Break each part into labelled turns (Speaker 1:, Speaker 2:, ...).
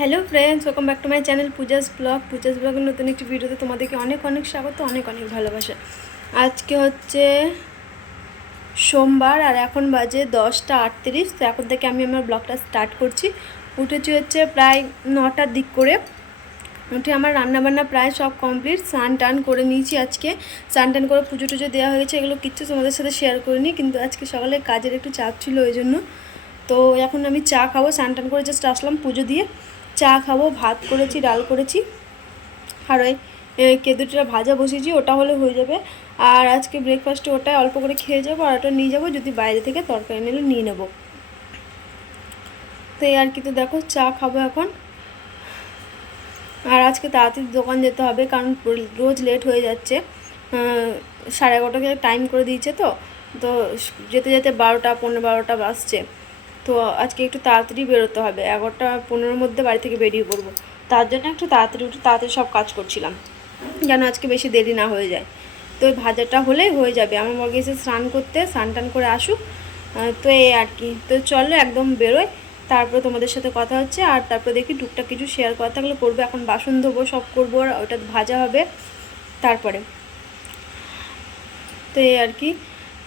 Speaker 1: Hello friends welcome back to my channel Pooja's vlog Pooja's ব্লগের নতুন একটি ভিডিওতে তোমাদেরকে অনেক অনেক স্বাগত, অনেক অনেক ভালোবাসা। আজকে হচ্ছে সোমবার আর এখন বাজে দশটা আটত্রিশ। তো এখন থেকে আমি আমার ব্লগটা স্টার্ট করছি। উঠেছি হচ্ছে প্রায় নটার দিক করে। উঠে আমার রান্নাবান্না প্রায় সব কমপ্লিট স্নান টান করে নিয়েছি আজকে। স্নান টান করে পুজো টুজো দেওয়া হয়েছে এগুলো কিচ্ছু তোমাদের সাথে শেয়ার করিনি, কিন্তু আজকে সকালে কাজের একটু চাপ ছিল ওই জন্য। তো এখন আমি চা খাব, স্নান টান করে জাস্ট আসলাম পুজো দিয়ে। চা খাব, ভাত করেছি, ডাল করেছি। আর ওই কেঁদুটিটা ভাজা বসিয়েছি, ওটা হলে হয়ে যাবে। আর আজকে ব্রেকফাস্টে ওটাই অল্প করে খেয়ে যাব, আর ওটা নিয়ে যাব, যদি বাইরে থেকে তরকারি নিলে নিয়ে নেব। তো এই আর কি, তো দেখো চা খাব এখন। আর আজকে তাড়াতাড়ি দোকান যেতে হবে, কারণ রোজ লেট হয়ে যাচ্ছে। সাড়ে এগারোটাকে টাইম করে দিয়েছে তো। তো যেতে যেতে বারোটা পনেরো বারোটা বাজছে। তো আজকে একটু তাড়াতাড়ি বেরোতে হবে, এগারোটা পনেরোর মধ্যে বাড়ি থেকে বেরিয়ে পড়ব। তার জন্য একটু তাড়াতাড়ি উঠে তাড়াতাড়ি সব কাজ করছিলাম, যেন আজকে বেশি দেরি না হয়ে যায়। তো ওই ভাজাটা হলেই হয়ে যাবে, আমার মগে এসে স্নান করতে, স্নান টান করে আসুক তো এই আর কি। তো চলো একদম বেরোয় তারপরে তোমাদের সাথে কথা হচ্ছে, আর তারপরে দেখি টুকটাক কিছু শেয়ার করা থাকলে করব, এখন বাসন ধোবো, সব করব, আর ওটা ভাজা হবে, তারপরে। তো এই আর কি।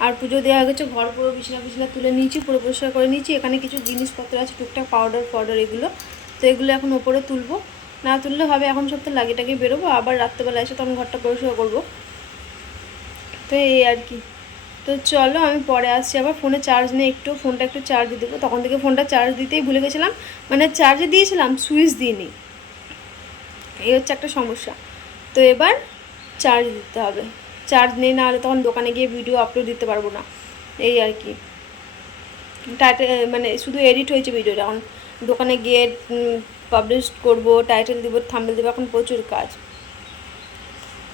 Speaker 1: আর পুজো দেওয়া গেছে, ঘর পুরো বিছানা বিছানা তুলে নিয়েছি, পুরো পরিষ্কার করে নিয়েছি। এখানে কিছু জিনিসপত্র আছে, টুকটাক পাউডার পাউডার এগুলো। তো এগুলো এখন ওপরে তুলবো। না তুললে হবে, এখন সব তো লাগিটাকে বেরোবো। আবার রাত্রেবেলা এসে তখন ঘরটা পরিষ্কার করব। তো এই আর কি। তো চলো, আমি পরে আসছি আবার। ফোনে চার্জ নেই, একটু ফোনটা একটু চার্জ দেবো। তখন থেকে ফোনটা চার্জ দিতেই ভুলে গেছিলাম। মানে চার্জে দিয়েছিলাম সুইচ দিইনি। এই হচ্ছে একটা সমস্যা। তো এবার চার্জ দিতে হবে। চার্জ নেই না হলে তখন দোকানে গিয়ে ভিডিও আপলোড দিতে পারব না। এই আর কি। টাইটেল মানে শুধু এডিট হয়েছে ভিডিওটা এখন দোকানে গিয়ে পাবলিশ করব টাইটেল দিব থাম্বেল দেবো, এখন প্রচুর কাজ।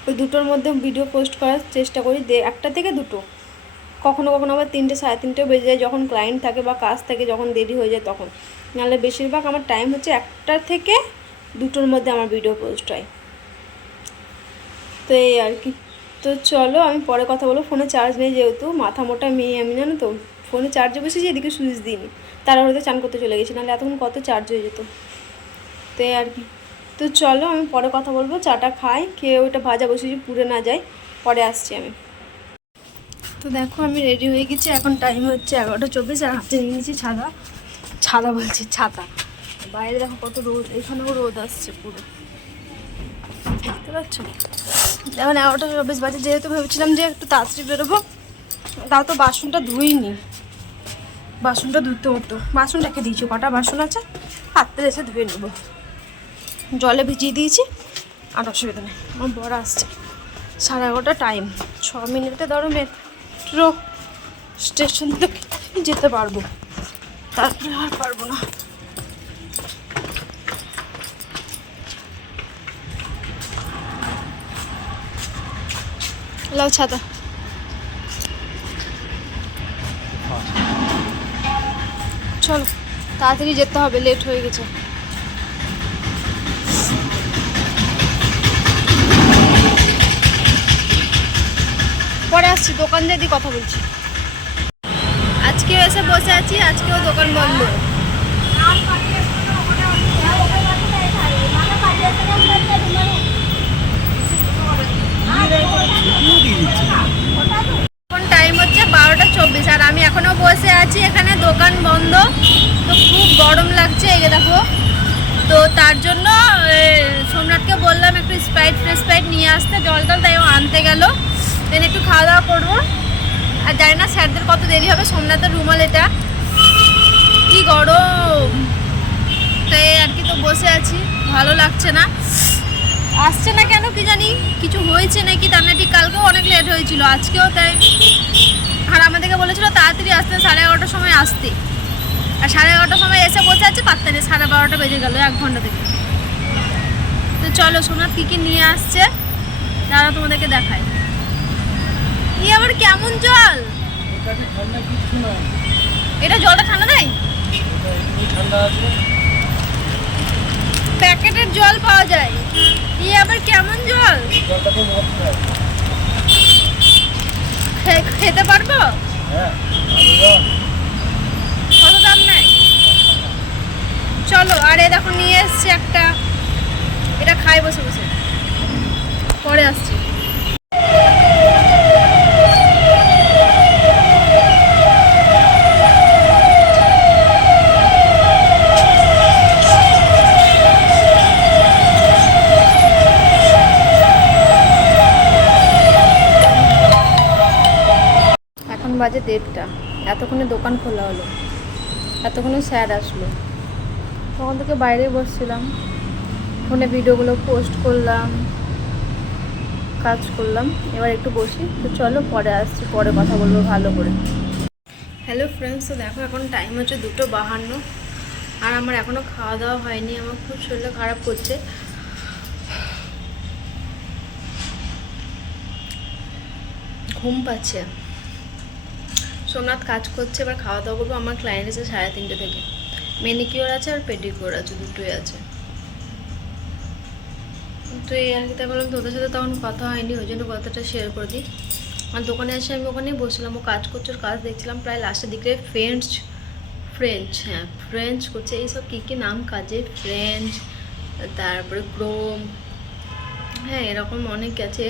Speaker 1: ওই দুটোর মধ্যে ভিডিও পোস্ট করার চেষ্টা করি। দে, একটা থেকে দুটো। কখনো কখনো আবার তিনটে, সাড়ে তিনটেও বেজে যায়, যখন ক্লায়েন্ট থাকে বা কাজ থাকে, যখন দেরি হয়ে যায় তখন। নাহলে বেশিরভাগ আমার টাইম হচ্ছে একটা থেকে দুটোর মধ্যে আমার ভিডিও পোস্ট হয়। তো এই আর কি। তো চলো, আমি পরে কথা বলব। ফোনে চার্জ নেই যেহেতু, মাথা মোটা মেয়ে আমি, জানো তো? ফোনে চার্জে বসেছি, এদিকে সুইচ দিইনি। তারা হয়তো চান করতে চলে গেছি, নাহলে এতক্ষণ কত চার্জ হয়ে যেত। তো আর কি। তো চলো, আমি পরে কথা বলব, চাটা খাই, খেয়ে ওইটা ভাজা বসেছি, পুড়ে না যায়। পরে আসছি আমি। তো দেখো, আমি রেডি হয়ে গেছি, এখন টাইম হচ্ছে এগারোটা চব্বিশ, আর হাতে নিয়ে নিয়েছি ছাদা। ছাতা বলছি, ছাতা। বাইরে দেখো কত রোদ, এখানেও রোদ আসছে পুরো। দেখতে পাচ্ছ? এখন এগারোটা চব্বিশ বাজে, যেহেতু ভেবেছিলাম যে একটু তাড়াতাড়ি বেরোবো, তাও তো বাসনটা ধুইনি। বাসনটা ধুতে হতো। বাসন রেখে দিয়েছি, কটা বাসন আছে হাতে এসে ধুয়ে নেব। জলে ভিজিয়ে দিয়েছি, আর অসুবিধা নেই, আমার বড় আসছে। সাড়ে এগারোটা টাইম, ছ মিনিটে ধরো মেট্রো স্টেশন থেকে যেতে পারব। তারপরে আর পারব না। লাও ছাতা চলো, তাড়াতাড়ি যেতে হবে লেট হয়ে গেছে। পরে আসছি দোকান দিয়ে দিয়ে কথা বলছি। আজকেও এসে বসে আছি, আজকেও দোকান বন্ধ এখন টাইম হচ্ছে বারোটা চব্বিশ আর আমি এখনও বসে আছি, এখানে দোকান বন্ধ। তো খুব গরম লাগছে যে দেখো। তো তার জন্য সোমনাথকে বললাম একটু স্প্রাইট ফ্রেশ স্প্রাইট নিয়ে আসতে, জল টল তাই আনতে গেল। দেন একটু খাওয়া দাওয়া করব। আর জানি না স্যারদের কত দেরি হবে, সোমনাথের রুমাল এটা। কি গরম। তাই আর কি তো বসে আছি, ভালো লাগছে না। আসছে না কেন কি জানি? কিছু হয়েছে নাকি? তার না ঠিক কালকেও অনেক লেট হয়েছিল আজকেও তাই। আর আমাদেরকে বলেছিল তাড়াতাড়ি আসতে সাড়ে এগারোটার সময় আসতে। আর সাড়ে এগারোটার সময় এসে বসে আছে পাত্তা নেই সাড়ে বারোটা বেজে গেল এক ঘণ্টা থেকে। তো চলো সোনার কী কী নিয়ে আসছে তারা তোমাদেরকে দেখায়। ই আবার কেমন জল? এটা জলটা ঠান্ডা নাই? প্যাকেটের জল পাওয়া যায়। ই আবার কেমন জল? খেতে পারব? কত দাম নাই চলো আরে দেখো নিয়ে এসছি একটা। এটা খাই বসে বসে। পরে আসছি এখন বাজে দেড়টা। এতক্ষণে দোকান খোলা হলো। এতক্ষণে স্যার আসলো। তখন থেকে বাইরে বসছিলাম। ফোনে ভিডিওগুলো পোস্ট করলাম, কাজ করলাম। এবার একটু বসি। তো চলো পরে আসছি, পরে কথা বলব ভালো করে। হ্যালো ফ্রেন্ডস তো দেখো এখন টাইম হচ্ছে দুটো বাহান্ন। আর আমার এখনও খাওয়া দাওয়া হয়নি, আমার খুব শরীরটা খারাপ করছে। ঘুম পাচ্ছে। সোমনাথ কাজ করছে, এবার খাওয়া দাওয়া করব আমার ক্লায়েন্ট এসে সাড়ে তিনটে থেকে। মেনিকিওর আছে আর পেডিকিওর আছে, দুটোই আছে। তো এই আর কি, তাই বললাম তোদের সাথে তখন কথা হয়নি, ওই জন্য কথাটা শেয়ার করে দিই। আর দোকানে এসে আমি ওখানেই বসছিলাম, ও কাজ করছে কাজ দেখছিলাম, প্রায় লাস্টের দিকে ফ্রেঞ্চ ফ্রেঞ্চ হ্যাঁ ফ্রেঞ্চ করছে, এইসব কী কী নাম কাজে ফ্রেঞ্চ তারপরে ক্রোম হ্যাঁ এরকম অনেক আছে,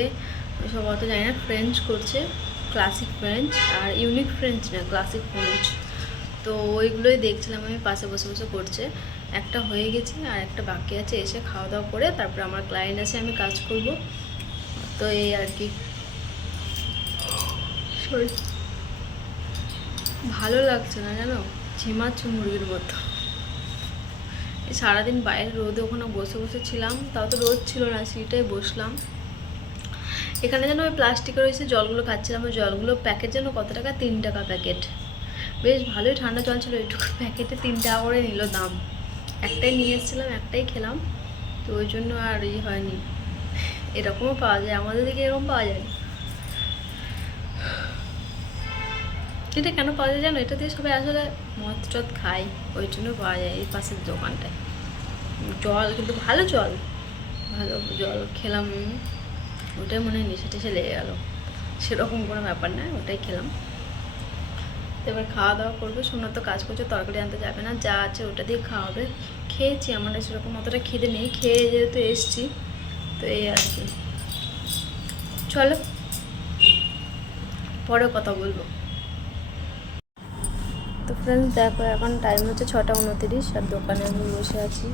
Speaker 1: সব অত জানি না ফ্রেঞ্চ করছে। ক্লাসিক ফ্রেঞ্চ আর ইউনিক ফ্রেঞ্চ না ক্লাসিক ফ্রেঞ্চ তো ওইগুলোই দেখছিলাম আমি পাশে বসে বসে করছে। একটা হয়ে গেছে আর একটা বাকি আছে এসে খাওয়া দাওয়া করে তারপরে আমার ক্লায়েন্ট আছে আমি কাজ করব। তো এই আর কি. ভালো লাগছে না জানো? ঝিমাচ্ছে মুরগির মতো। এই সারাদিন বাইরে রোদে ওখানে বসে বসে ছিলাম তাও তো রোদ ছিল না সিটাই বসলাম। এখানে যেন ওই প্লাস্টিকের রয়েছে জলগুলো খাচ্ছিলাম, ওই জলগুলো প্যাকেট যেন কত টাকা? তিন টাকা প্যাকেট বেশ ভালোই ঠান্ডা জল ছিল ওইটুকু প্যাকেটে তিন টাকা করে নিল দাম। একটাই নিয়ে এসেছিলাম, একটাই খেলাম, তো ওই জন্য আর ই হয়নি। এরকমও পাওয়া যায়, আমাদের দিকে এরকম পাওয়া যায় এটা কেন পাওয়া যায় জানো? এটা দিয়ে সবাই আসলে মদ টদ খায়, ওই জন্য পাওয়া যায় এই পাশের দোকানটায়। জল, কিন্তু ভালো জল ভালো জল। খেলাম। ওটাই মনে হয় নেশা টেশা লেগে গেলো। সেরকম কোনো ব্যাপার না ওটাই খেলাম। এবার খাওয়া দাওয়া করবে, সোমনাথ তো কাজ করছে, তরকারি আনতে যাবে না, যা আছে ওটা দিয়ে খাওয়াবে। খেয়েছি, আমার সেরকম অতটা খিদে নেই, খেয়ে যেহেতু এসছি, তো এই আর কি। চলো, পরে কথা বলব। তো ফ্রেন্ডস দেখো এখন টাইম হচ্ছে ছটা উনতিরিশ, আর দোকানে আমি বসে আছি।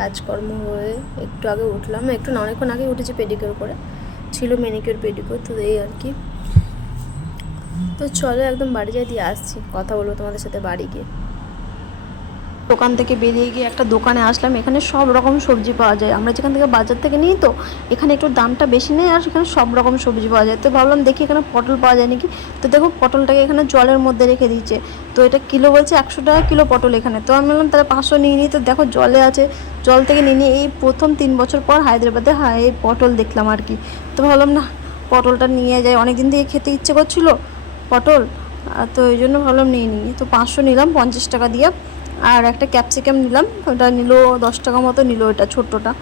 Speaker 1: কাজকর্ম হয়ে একটু আগে উঠলাম। একটু না, অনেকক্ষণ আগে উঠেছি পেডিকিওর করে। ছিল মেনিকিওর পেডিকিওর তো এই আর কি। তো চলো একদম বাড়ি যাই, দিয়ে আসছি। কথা বলব তোমাদের সাথে বাড়ি গিয়ে। দোকান থেকে বেরিয়ে গিয়ে একটা দোকানে আসলাম, এখানে সব রকম সবজি পাওয়া যায়। আমরা যেখান থেকে বাজার থেকে নিই তো, এখানে একটু দামটা বেশি নেই আর এখানে সব রকম সবজি পাওয়া যায়। তো ভাবলাম দেখি এখানে পটল পাওয়া যায় নাকি? তো দেখো পটলটাকে এখানে জলের মধ্যে রেখে দিয়েছে। তো এটা কিলো বলছে একশো টাকা কিলো পটল এখানে। তো আমি বললাম, তাহলে পাঁচশো নিয়ে নিই। তো দেখো জলে আছে। জল থেকে নিয়ে নিয়ে এই প্রথম তিন বছর পর হায়দ্রাবাদে হ্যাঁ এই পটল দেখলাম আর কি। তো ভাবলাম, না, পটলটা নিয়ে যাই। অনেক দিন থেকে খেতে ইচ্ছে করছিল পটল। তো ওই জন্য ভাবলাম নিয়ে নিই। তো পাঁচশো নিলাম, পঞ্চাশ টাকা দিয়ে। আর একটা ক্যাপসিকাম নিলাম। ওটা নিল, দশ টাকা মতো নিল ওটা ছোট্টটা।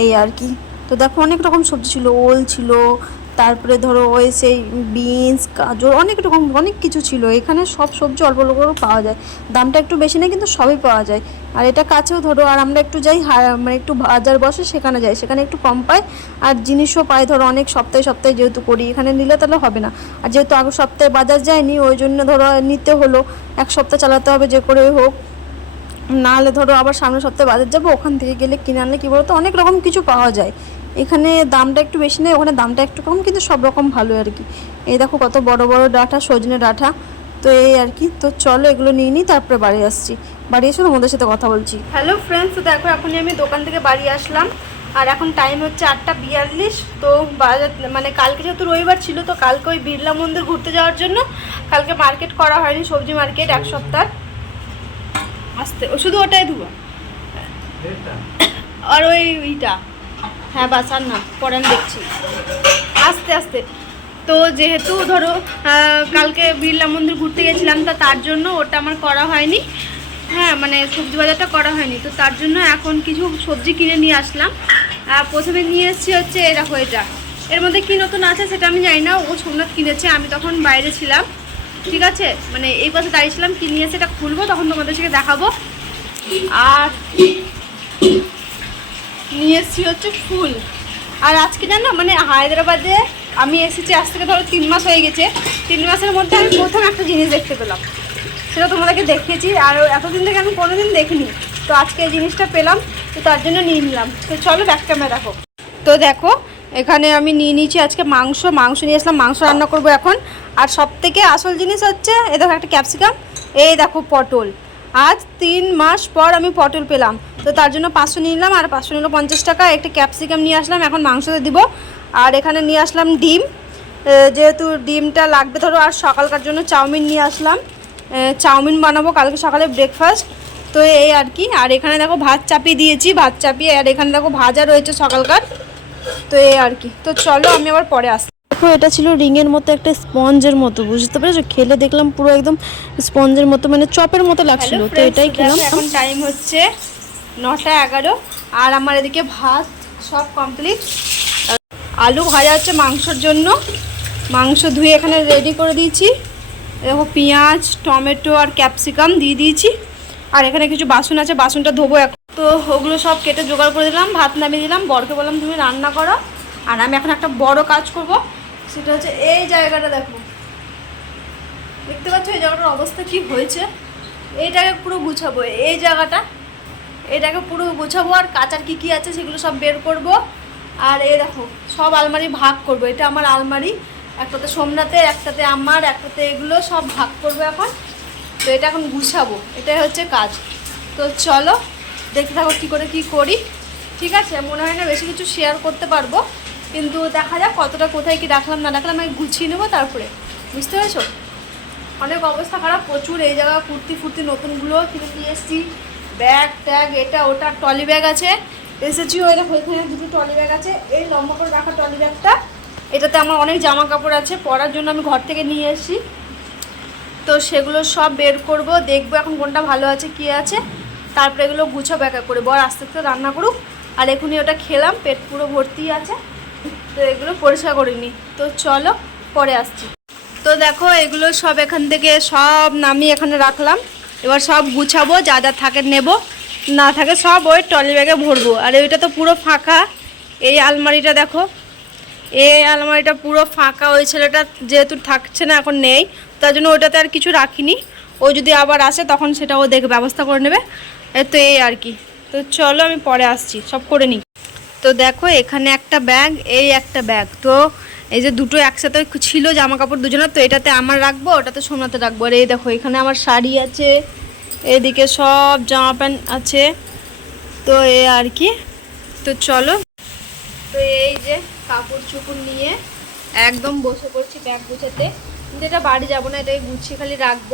Speaker 1: এই আর কি। তো দেখো অনেক রকম সবজি ছিল, ওল ছিল, তারপরে ধরো ওই সেই বিনস গাজর, অনেক রকম, অনেক কিছু ছিল। এখানে সব সবজি অল্প অল্প করে পাওয়া যায়। দামটা একটু বেশি নেই, কিন্তু সবই পাওয়া যায়। আর এটা কাছেও ধরো, আর আমরা একটু যাই মানে একটু বাজার বসে সেখানে যাই। সেখানে একটু কম পাই। আর জিনিসও পাই ধরো, অনেক সপ্তাহে সপ্তাহে যেহেতু করি। এখানে নিলে তাহলে হবে না। আর যেহেতু আগে সপ্তাহে বাজার যায়নি, ওই জন্য ধরো নিতে হলো। এক সপ্তাহ চালাতে হবে, যে করে হোক। নাহলে ধরো আবার সামনের সপ্তাহে বাজার যাব, ওখান থেকে গেলে কিনে আনলে কী বলতো, অনেক রকম কিছু পাওয়া যায়। এখানে দামটা একটু বেশি নেই, ওখানে দামটা একটু কম, কিন্তু সব রকম ভালো আর কি। এই দেখো কত বড় বড় ডাঁটা, সজনে ডাঁটা। তো এই আর কি, তো চলো এগুলো নিয়ে নিই, তারপরে বাড়ি আসছি। বাড়ি এসে তোমাদের সাথে কথা বলছি। হ্যালো ফ্রেন্ডস তো দেখো এখনই আমি দোকান থেকে বাড়ি আসলাম। আর এখন টাইম হচ্ছে আটটা বিয়াল্লিশ, তো বাজার মানে কালকে যেহেতু রবিবার ছিল, তো কালকে ওই বিড়লা মন্দির ঘুরতে যাওয়ার জন্য কালকে মার্কেট করা হয়নি, সবজি মার্কেট এক সপ্তাহ। আসতে ও শুধু ওটাই ধুবো। আর ওই ওইটা হ্যাঁ বাস আর না পরে আমি দেখছি। আস্তে আস্তে। তো যেহেতু ধরো কালকে বিড়লা মন্দির ঘুরতে গেছিলাম তা তার জন্য ওটা আমার করা হয়নি। হ্যাঁ মানে সবজি বাজারটা করা হয়নি। তো তার জন্য এখন কিছু সবজি কিনে নিয়ে আসলাম। প্রথমে নিয়ে এসেছি হচ্ছে দেখো এটা। এর মধ্যে কী নতুন আছে সেটা আমি জানি না। ও সোমনাথ কিনেছে আমি তখন বাইরে ছিলাম। ঠিক আছে? মানে এই পাশে দাঁড়িয়েছিলাম, কি নিয়ে এসে এটা খুলবো, তখন তোমাদের সাথে দেখাবো। আর নিয়ে এসেছি হচ্ছে ফুল। আর আজকে জানো মানে হায়দ্রাবাদে আমি এসেছি, আজ থেকে ধরো তিন মাস হয়ে গেছে। তিন মাসের মধ্যে আমি প্রথম একটা জিনিস দেখতে পেলাম। সেটা তোমাদেরকে দেখিয়েছি, আর এতদিন থেকে আমি কোনোদিন দেখিনি। তো আজকে এই জিনিসটা পেলাম, তো তার জন্য নিয়ে নিলাম। তো চলো ব্যাক ক্যামেরা দেখো। তো দেখো এখানে আমি নিয়ে নিয়েছি আজকে মাংস মাংস নিয়ে আসলাম, মাংস রান্না করব এখন। আর সব থেকে আসল জিনিস হচ্ছে এ দেখো একটা ক্যাপসিকাম, এই দেখো পটল। আজ তিন মাস পর আমি পটল পেলাম। তো তার জন্য পাঁচশো নিলাম, আর পাঁচশো নিল পঞ্চাশ টাকা। একটা ক্যাপসিকাম নিয়ে আসলাম, এখন মাংসতে দিব। আর এখানে নিয়ে আসলাম ডিম। যেহেতু ডিমটা লাগবে, ধরো, আর সকালকার জন্য চাউমিন নিয়ে আসলাম। চাউমিন বানাবো কালকে সকালে ব্রেকফাস্ট তো এই আর কি। আর এখানে দেখো ভাত চাপিয়ে দিয়েছি, ভাত চাপিয়ে, আর এখানে দেখো ভাজা রয়েছে সকালকার। তো এই আর কি। তো চলো আমি আবার পরে আসছি
Speaker 2: দেখো এটা ছিল রিংয়ের মতো একটা স্পঞ্জের মতো বুঝতে পেরেছ? খেলে দেখলাম পুরো একদম স্পঞ্জের মতো মানে চপের মতো লাগছিল। তো এটাই খেলাম।
Speaker 1: এখন টাইম হচ্ছে নটা এগারো আর আমার এদিকে ভাত সব কমপ্লিট আলু ভাজা হচ্ছে মাংসর জন্য। মাংস ধুয়ে এখানে রেডি করে দিয়েছি। দেখো পেঁয়াজ টমেটো আর ক্যাপসিকাম দিয়ে দিয়েছি। আর এখানে কিছু বাসন আছে, বাসনটা ধোবো এখন। তো ওগুলো সব কেটে জোগাড় করে দিলাম, ভাত নামিয়ে দিলাম, বরকে বললাম, তুমি রান্না করো। আর আমি এখন একটা বড় কাজ করব, সেটা হচ্ছে এই জায়গাটা দেখো। দেখতে পাচ্ছ এই জায়গাটার অবস্থা কি হয়েছে? এইটাকে পুরো গুছাবো, এই জায়গাটা। এটাকে পুরো গুছাবো, আর কাঁচার কি কি আছে সেগুলো সব বের করব। আর এই দেখো, সব আলমারি ভাগ করব। এটা আমার আলমারি, একটাতে সোমনাথের, একটাতে আমার, একটাতে এগুলো সব ভাগ করব এখন। তো এটা এখন গুছাবো, এটাই হচ্ছে কাজ। তো চলো, দেখতে থাকো কী করে কি করি। ঠিক আছে, মনে হয় না বেশি কিছু শেয়ার করতে পারব, কিন্তু দেখা যাক কতটা কোথায় কি রাখলাম, না রাখলাম, আমি গুছিয়ে নেব তারপরে। বুঝতে পেরেছ? অনেক অবস্থা খারাপ, প্রচুর এই জায়গা কুর্তি ফুর্তি নতুনগুলো কিনে নিয়ে এসেছি। ব্যাগ, ট্যাগ, এটা, ওটা টলি ব্যাগ আছে। এসেছি ওই দেখো এখানে দুটো টলি ব্যাগ আছে। এই লম্বা করে রাখা টলি ব্যাগটা। এটাতে আমার অনেক জামা কাপড় আছে, পরার জন্য আমি ঘর থেকে নিয়ে এসেছি। তো সেগুলো সব বের করব, দেখব এখন কোনটা ভালো আছে, কি আছে। তারপরে এগুলো গুছাবো একা করে। বর আস্তে আস্তে রান্না করুক। আর এখনই ওটা খেলাম, পেট পুরো ভর্তি আছে। তো এগুলো পরিষ্কার করিনি তো চলো, পরে আসছি। তো দেখো, এগুলো সব এখান থেকে সব নামিয়ে এখানে রাখলাম। এবার সব গুছাবো, যা যা থাকে নেব। না থাকে সব ওই টলি ব্যাগে ভরবো। আর ওইটা তো পুরো ফাঁকা। এই আলমারিটা দেখো এই আলমারিটা পুরো ফাঁকা, ওই ছেলেটা যেহেতু থাকছে না, এখন নেই, তার জন্য ওইটাতে আর কিছু রাখিনি। ও যদি আবার আসে, তখন সেটা ও দেখে ব্যবস্থা করে নেবে। তো এই আর কি। তো চলো আমি পরে আসছি, সব করে নিই। তো দেখো, এখানে একটা ব্যাগ, এই একটা ব্যাগ। তো এই যে দুটো একসাথে ছিল জামা কাপড় দুজনের, তো এটাতে আমার রাখব, ওটাতে সোনাতে রাখব। আর এই দেখো, এখানে আমার শাড়ি আছে, এদিকে সব জামা প্যান্ট আছে। তো এ আর কি। তো চলো। কাপড় চোপড় নিয়ে একদম বসে পড়ছি ব্যাগ গুছাতে। কিন্তু এটা বাড়ি যাব না, এটাই গুছিয়ে খালি রাখব।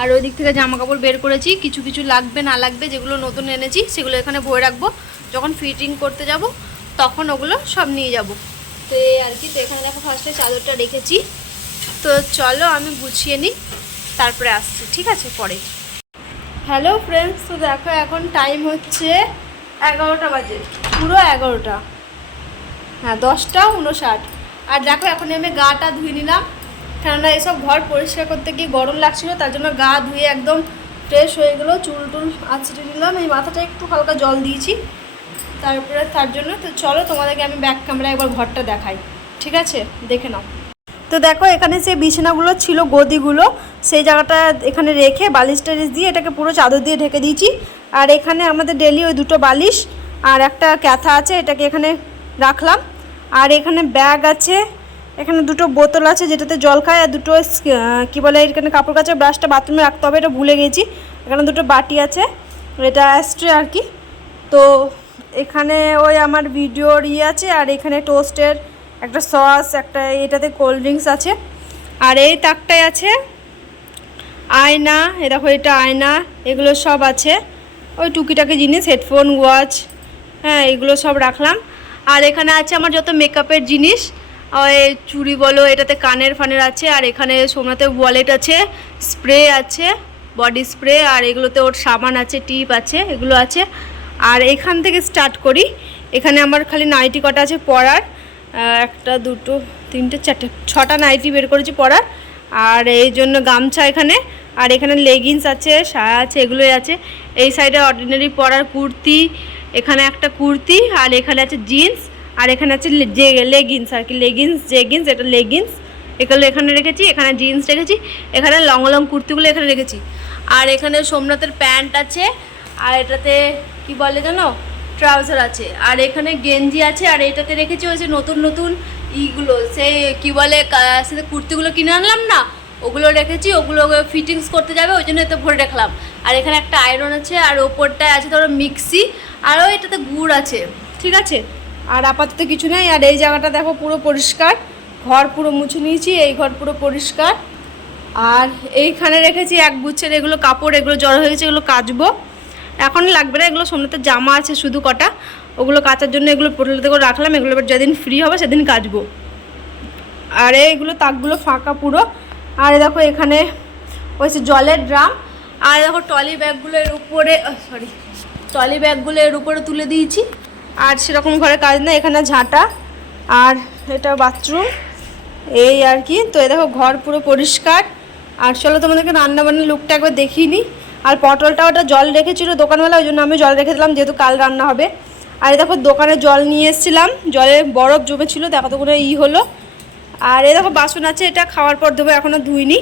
Speaker 1: আর ওই দিক থেকে জামা কাপড় বের করেছি, কিছু কিছু লাগবে, না লাগবে, যেগুলো নতুন এনেছি, সেগুলো এখানে ভরে রাখব। যখন ফিটিং করতে যাব, তখন ওগুলো সব নিয়ে যাব। তো আর কি, তো এখানে দেখো ফার্স্টে চাদরটা রেখেছি। তো চলো আমি গুছিয়ে নিই, তারপরে আসছি, ঠিক আছে? পরে। হ্যালো ফ্রেন্ডস তো দেখো এখন টাইম হচ্ছে এগারোটা বাজে, পুরো এগারোটা। হ্যাঁ দশটা উনষাট আর দেখো, এখন আমি গাটা ধুয়ে নিলাম। কেননা এসব ঘর পরিষ্কার করতে গিয়ে গরম লাগছিল, তার জন্য গা ধুয়ে একদম ফ্রেশ হয়ে গেলো, চুল টুল আছড়ে নিলাম। এই মাথাটা একটু হালকা জল দিয়েছি। তারপরে তার জন্য তো চলো, তোমাদেরকে আমি ব্যাক ক্যামেরা একবার ঘরটা দেখাই। ঠিক আছে? দেখে নাও। তো দেখো, এখানে যে বিছানাগুলো ছিল, গদিগুলো, সেই জায়গাটা এখানে রেখে বালিশ টালিশ দিয়ে এটাকে পুরো চাদর দিয়ে ঢেকে দিয়েছি। আর এখানে আমাদের ডেলি ওই দুটো বালিশ আর একটা ক্যাথা আছে, এটাকে এখানে রাখলাম। আর এখানে ব্যাগ আছে, এখানে দুটো বোতল আছে যেটাতে জল খায় আর দুটো কী বলে এখানে কাপড় কাচা ব্রাশটা বাথরুমে রাখতে হবে এটা ভুলে গেছি। এখানে দুটো বাটি আছে, এটা অ্যাস্ট্রে আর কি। তো এখানে ওই আমার ভিডিওর ইয়ে আছে আর এখানে টোস্টের একটা সস একটা এটাতে কোল্ড ড্রিঙ্কস আছে। আর এই তাকটায় আছে, আয়না এ দেখো এটা আয়না, এগুলো সব আছে। ওই টুকিটাকি জিনিস হেডফোন ওয়াচ হ্যাঁ এগুলো সব রাখলাম। আর এখানে আছে আমার যত মেকআপের জিনিস। ওই চুড়ি বলো, এটাতে কানের ফানের আছে, আর এখানে সোমনাথের ওয়ালেট আছে স্প্রে আছে বডি স্প্রে আর এগুলোতে ওর সাবান আছে টিপ আছে, এগুলো আছে। আর এখান থেকে স্টার্ট করি। এখানে আমার খালি নাইটি কটা আছে পরার। একটা, দুটো, তিনটে, চারটে, ছটা নাইটি বের করেছি পরার। আর এই জন্য গামছা এখানে। আর এখানে লেগিংস আছে সায়া আছে, এগুলোই আছে। এই সাইডে অর্ডিনারি পরার কুর্তি এখানে একটা কুর্তি আর এখানে আছে জিন্স আর এখানে আছে যে লেগিংস আর কি লেগিংস জেগিংস এটা লেগিংস এগুলো এখানে রেখেছি, এখানে জিন্স রেখেছি, এখানে লং লং কুর্তিগুলো এখানে রেখেছি। আর এখানে সোমনাথের প্যান্ট আছে, আর এটাতে কি বলে জানো? ট্রাউজার আছে। আর এখানে গেঞ্জি আছে, আর এটাতে রেখেছি ওই যে নতুন নতুন ইগুলো। সেই কি বলে কুর্তিগুলো কিনে আনলাম না ওগুলো রেখেছি, ওগুলো ফিটিংস করতে যাবে, ওই জন্য এতে ভরে রাখলাম। আর এখানে একটা আয়রন আছে, আর ওপরটায় আছে ধরো মিক্সি আর ওই এটাতে গুড় আছে, ঠিক আছে? আর আপাতত কিছু নেই, আর এই জায়গাটা দেখো পুরো পরিষ্কার। ঘর পুরো মুছে নিয়েছি, এই ঘর পুরো পরিষ্কার। আর এইখানে রেখেছি এক গুচ্ছের, এগুলো কাপড়, এগুলো জড়ো হয়ে গেছে, এগুলো কাচবো। এখন লাগবে না, এগুলো সোমনাথের জামা আছে শুধু কটা। ওগুলো কাচার জন্য এগুলো পোটলাতে করে রাখলাম, এগুলো এবার যেদিন ফ্রি হবে সেদিন কাচবো। আর এইগুলো তাকগুলো ফাঁকা পুরো। আর দেখো এখানে ওই জলের ড্রাম। আর দেখো টলি ব্যাগগুলো এর উপরে সরি টলি ব্যাগগুলো এর উপরে তুলে দিয়েছি। আর সেরকম ঘরে কাজ না এখানে ঝাঁটা। আর এটা বাথরুম। এই আর কি। তো এই দেখো ঘর পুরো পরিষ্কার। আর চলো তোমাদেরকে রান্না বান্নার লুকটা একবার দেখিয়ে নিই। আর পটলটা ওটা জল রেখেছিল দোকানওয়ালা, ওই জন্য আমি জল রেখে দিলাম, যেহেতু কাল রান্না হবে। আর দেখো দোকানে জল নিয়ে এসেছিলাম। জলে বরফ জমেছিল, দেখো তো কোনো ই হলো। আর এই দেখো বাসন আছে, এটা খাওয়ার পর দেবো এখনও ধুইনি।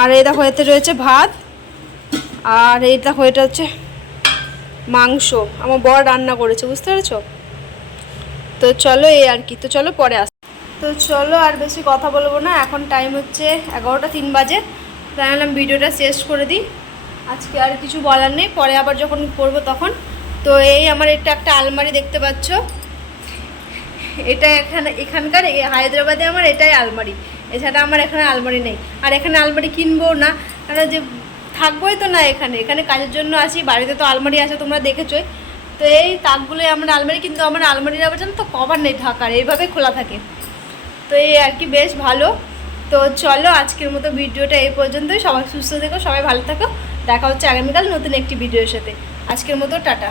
Speaker 1: আর এই দেখো, এতে রয়েছে ভাত। আর এই দেখো, এটা হচ্ছে মাংস। আমার বর রান্না করেছে, বুঝতে পেরেছ? তো চলো এই আর কি, তো চলো পরে আস তো চলো আর বেশি কথা বলব না, এখন টাইম হচ্ছে এগারোটা তিন বাজে। তাই আমি ভিডিওটা শেষ করে দিই। আজকে আর কিছু বলার নেই, পরে আবার যখন করব তখন। তো এই আমার এটা একটা আলমারি দেখতে পাচ্ছ। এটা এখানে, এখানকার হায়দ্রাবাদে আমার এটাই আলমারি। এছাড়া আমার এখানে আলমারি নেই। আর এখানে আলমারি কিনবো না। কারণ যে থাকবোই তো না এখানে। এখানে কাজের জন্য আছি বাড়িতে তো আলমারি আছে তোমরা দেখেছোই তো এই তাকগুলোই আমার আলমারি, কিন্তু আমার আলমারির আবার জানো তো কভার নেই ঢাকার, এইভাবে খোলা থাকে। তো এই আর কি বেশ ভালো। তো চলো আজকের মতো ভিডিওটা এই পর্যন্তই। সবাই সুস্থ থেকো, সবাই ভালো থাকো। দেখা হচ্ছে আগামীকাল নতুন একটি ভিডিওর সাথে। আজকের মতো টাটা।